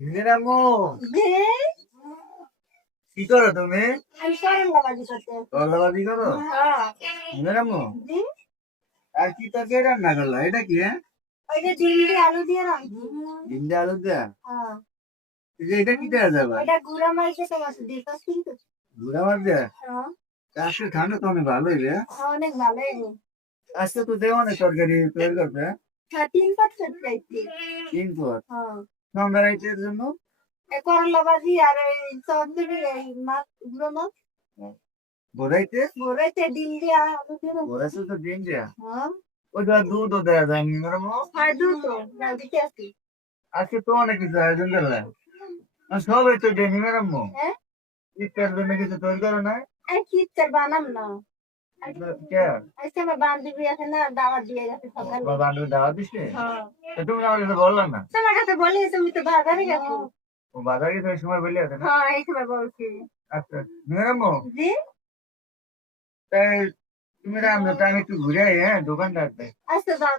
মিরামো দে কি করো তুমি? আমি করলা ভাজি করতে। তরকারি করো? হ্যাঁ মিরামো দি আর কি তরকারি রান্না করলো? এটা কি হ্যাঁ? ওই যে ডিম দিয়ে আলু দিয়ে রাখছি। ভিন্ডি আলু দেয়া? হ্যাঁ এটা কি দেয়া যাবে? এটা গুঁড়া মাছ দিয়ে আছে দেখছ কিন্তু। গুড়া মাছ দেয়া? হ্যাঁ আজকে ঠান্ডা তো অনেক ভালোই রে। অনেক ভালোই নি। আজকে তো দেওয়া অনেক তরকারি তৈরি করবে। হ্যাঁ 3 পাত খাইছি। তিন পর হ্যাঁ ঠান্ডা রাইতের জন্য এই করলা ভাজি আর এই চচ্চড়ি এই মাছ গুঁড়ো মাছ ঘোরাইতে ভরেছে ডিম দিয়ে আলু দিয়ে রাখছি। ঘোরাইছে তো দিন দেয়া। হ্যাঁ ওইটা দুধও দেয়া যায় মিরামো। আর দুটো না দিতে আসি। আজকে তো অনেক কিছু আয়োজন করলাম। সবাই তো দেনি মিরামো। হ্যাঁ ইফতার জন্য কিছু তৈরি করো না? আর কিচ্ছার বানাম না। কে? আজকে আমার বান্ধবী আছে না দাওয়াত দিয়ে গেছে সকালে। তোমার বান্ধবী দাওয়াত দিছে? হ্যাঁ তো তুমি আমার কাছে বললা না? তোমার কাছে বলি তুমি তো বাজারে গেছো। ও বাজারে গিয়ে তুমি সময় বললে আছে না? হ্যাঁ এই সময় বলছি। আচ্ছা মিরামো জি তাই তুমি রান্না তো আমি একটু ঘুরে আই হ্যাঁ দোকানটা আছে। আচ্ছা যাও